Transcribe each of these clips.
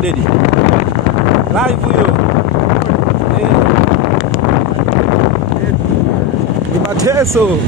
recorded. Live hiyo. Ni mateso.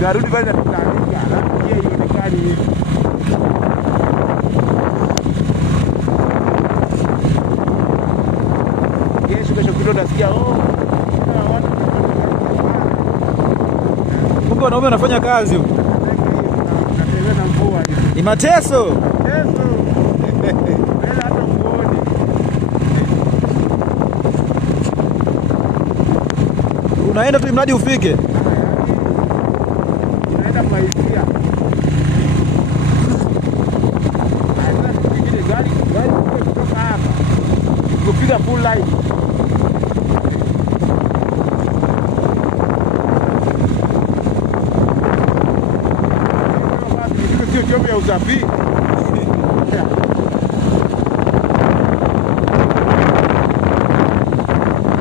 Garudi bana tutaandika alafu je ionekane hivi. Kesho kidogo nasikia kumbe wanaume wanafanya kazi huko. Natengeneza mvua hiyo. Ni mateso. Unaenda tu mradi ufike. Unaenda kuaisia. Sasa kingine gari kutoka hapa. Kupiga full line. Sio chombo ya usafiri.